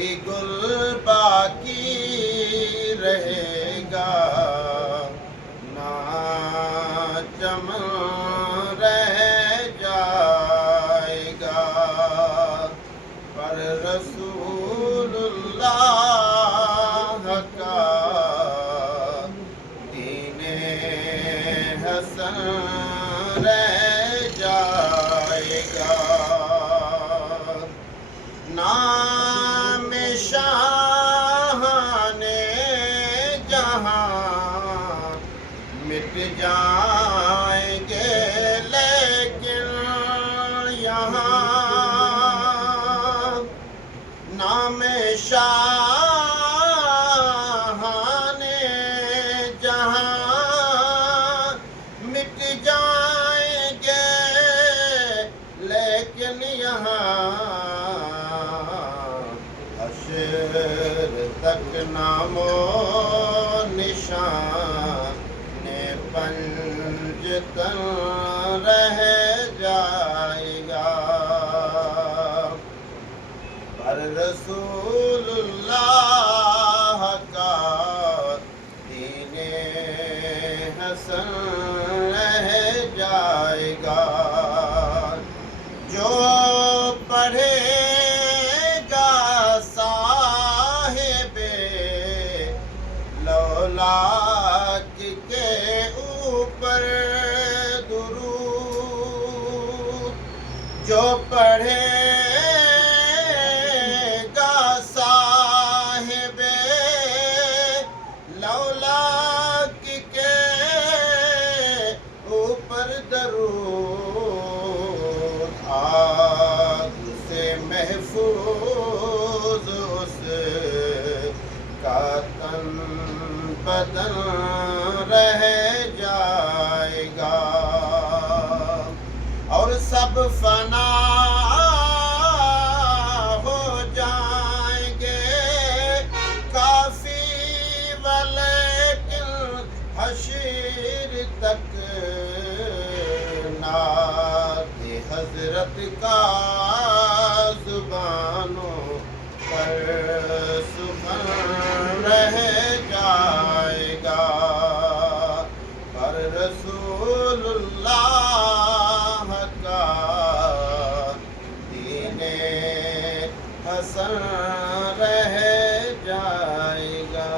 وہی گل باقی رہے گا، نہ چمن رہ جائے گا، پر رسول اللہ کا دین حسن رہ جائے گا۔ نام شاہان جہاں مٹ جائیں گے، لیکن یہاں نام شاہان جہاں مٹ جائیں گے، لیکن یہاں حشر تک نام و نشان پنجتن رہ جائے گا، پر رسول اللہ کا دین حسن رہ جائے گا۔ جو پڑھے گا صاحب لولاک کے اوپر درود، جو پڑھے گا صاحب لولاک کے اوپر درود، آگ سے محفوظ اس کا تن بدن رہ جائے گا، اور سب فنا ہو جائیں گے کافی، ولیکن حشر تک نعت حضرت کا زبانوں پر سخن رہ جائے گا، پر رسول اللہ کا دین حسن رہ جائے گا۔